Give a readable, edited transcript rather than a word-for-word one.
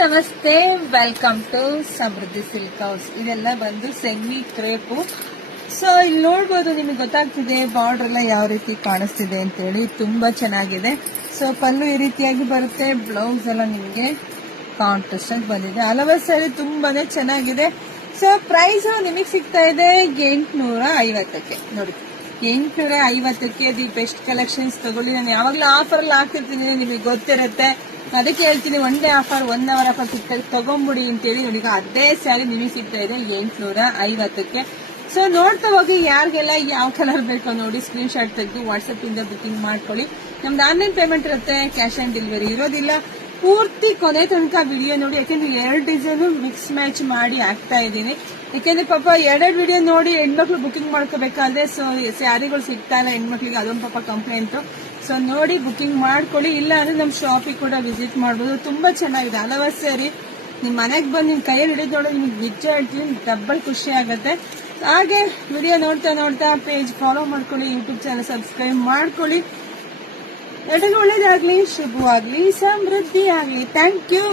ನಮಸ್ತೆ, welcome to Samruddhi silk house. ಇದೆಲ್ಲ ಬಂದು ಸೆಮಿ ಕ್ರೇಪು. ಸೊ ಇಲ್ಲಿ ನೋಡ್ಬೋದು, ನಿಮಗೆ ಗೊತ್ತಾಗ್ತಿದೆ ಬಾರ್ಡರ್ ಎಲ್ಲ ಯಾವ ರೀತಿ ಕಾಣಿಸ್ತಿದೆ ಅಂತೇಳಿ. ತುಂಬಾ ಚೆನ್ನಾಗಿದೆ. ಸೊ ಪಲ್ಲು ಈ ರೀತಿಯಾಗಿ ಬರುತ್ತೆ. ಬ್ಲೌಸ್ ಎಲ್ಲ ನಿಮಗೆ ಕಾಂಟ್ರಾಸ್ಟ್ ಆಗಿ ಬಂದಿದೆ. ಹಲವಾರು ಸ್ಯಾರಿ ತುಂಬಾನೇ ಚೆನ್ನಾಗಿದೆ. ಸೊ ಪ್ರೈಸ್ ನಿಮಗೆ ಸಿಗ್ತಾ ಇದೆ 850ಕ್ಕೆ. ನೋಡಿ, 850ಕ್ಕೆ ದಿ ಬೆಸ್ಟ್ ಕಲೆಕ್ಷನ್ಸ್ ತಗೊಳ್ಳಿ. ನಾನು ಯಾವಾಗಲೂ ಆಫರ್ ಅಲ್ಲಿ ಹಾಕ್ತಿರ್ತೀನಿ, ನಿಮಗೆ ಗೊತ್ತಿರುತ್ತೆ. ಅದಕ್ಕೆ ಹೇಳ್ತೀನಿ, one day offer, 1 hour offer ಸಿಗ್ತದೆ, ತಗೊಂಬಿಡಿ ಅಂತೇಳಿ. ಈಗ ಅದೇ ಸ್ಯಾರಿ ನಿಮಗೆ ಸಿಗ್ತಾ ಇದೆ 850ಕ್ಕೆ. ಸೊ ನೋಡ್ತಾ ಹೋಗಿ, ಯಾರಿಗೆಲ್ಲ ಯಾವ ಕಲರ್ ಬೇಕೋ ನೋಡಿ ಸ್ಕ್ರೀನ್ ಶಾಟ್ ತೆಗೆದು ವಾಟ್ಸ್ಆಪ್ ಇಂದ ಬುಕಿಂಗ್ ಮಾಡ್ಕೊಳ್ಳಿ. ನಮ್ದು ಆನ್ಲೈನ್ ಪೇಮೆಂಟ್ ಇರುತ್ತೆ, ಕ್ಯಾಶ್ ಆನ್ ಡೆಲಿವರಿ ಇರೋದಿಲ್ಲ. ಪೂರ್ತಿ ಕೊನೆ ತನಕ ವಿಡಿಯೋ ನೋಡಿ, ಯಾಕೆಂದ್ರೆ 2 ಡಿಸೈನ್ ಮಿಕ್ಸ್ ಮ್ಯಾಚ್ ಮಾಡಿ ಹಾಕ್ತಾ ಇದ್ದೀನಿ. ಯಾಕೆಂದ್ರೆ ಪಾಪ 2 ವಿಡಿಯೋ ನೋಡಿ ಹೆಣ್ಮಕ್ಳು ಬುಕಿಂಗ್ ಮಾಡ್ಕೋಬೇಕಾದ್ರೆ ಸೊ ಸ್ಯಾರಿಗಳು ಸಿಗ್ತಾ ಇಲ್ಲ ಹೆಣ್ಮಕ್ಳಿಗೆ, ಅದೊಂದು ಪಾಪ ಕಂಪ್ಲೇಂಟ್. ಸೊ ನೋಡಿ ಬುಕಿಂಗ್ ಮಾಡ್ಕೊಳ್ಳಿ. ಇಲ್ಲ ಅಂದ್ರೆ ನಮ್ಮ ಶಾಪಿಗೆ ಕೂಡ ವಿಸಿಟ್ ಮಾಡಬಹುದು. ತುಂಬಾ ಚೆನ್ನಾಗಿದೆ. ಹಲವಾರು ಸ್ಯಾರಿ ನಿಮ್ ಮನೆಗೆ ಬಂದು ನಿಮ್ ಕೈಯಲ್ಲಿ ಹಿಡಿದು ನೋಡೋದು ನಿಮ್ಗೆ ನಿಜ ಹೇಳ್ತೀನಿ, ಡಬಲ್ ಖುಷಿ ಆಗುತ್ತೆ. ಹಾಗೆ ವಿಡಿಯೋ ನೋಡ್ತಾ ನೋಡ್ತಾ ಪೇಜ್ ಫಾಲೋ ಮಾಡ್ಕೊಳ್ಳಿ, ಯೂಟ್ಯೂಬ್ ಚಾನಲ್ ಸಬ್ಸ್ಕ್ರೈಬ್ ಮಾಡ್ಕೊಳ್ಳಿ. ಎಲ್ಲರಿಗೂ ಒಳ್ಳೇದಾಗ್ಲಿ, ಶುಭವಾಗ್ಲಿ, ಸಮೃದ್ಧಿ ಆಗ್ಲಿ. Thank you.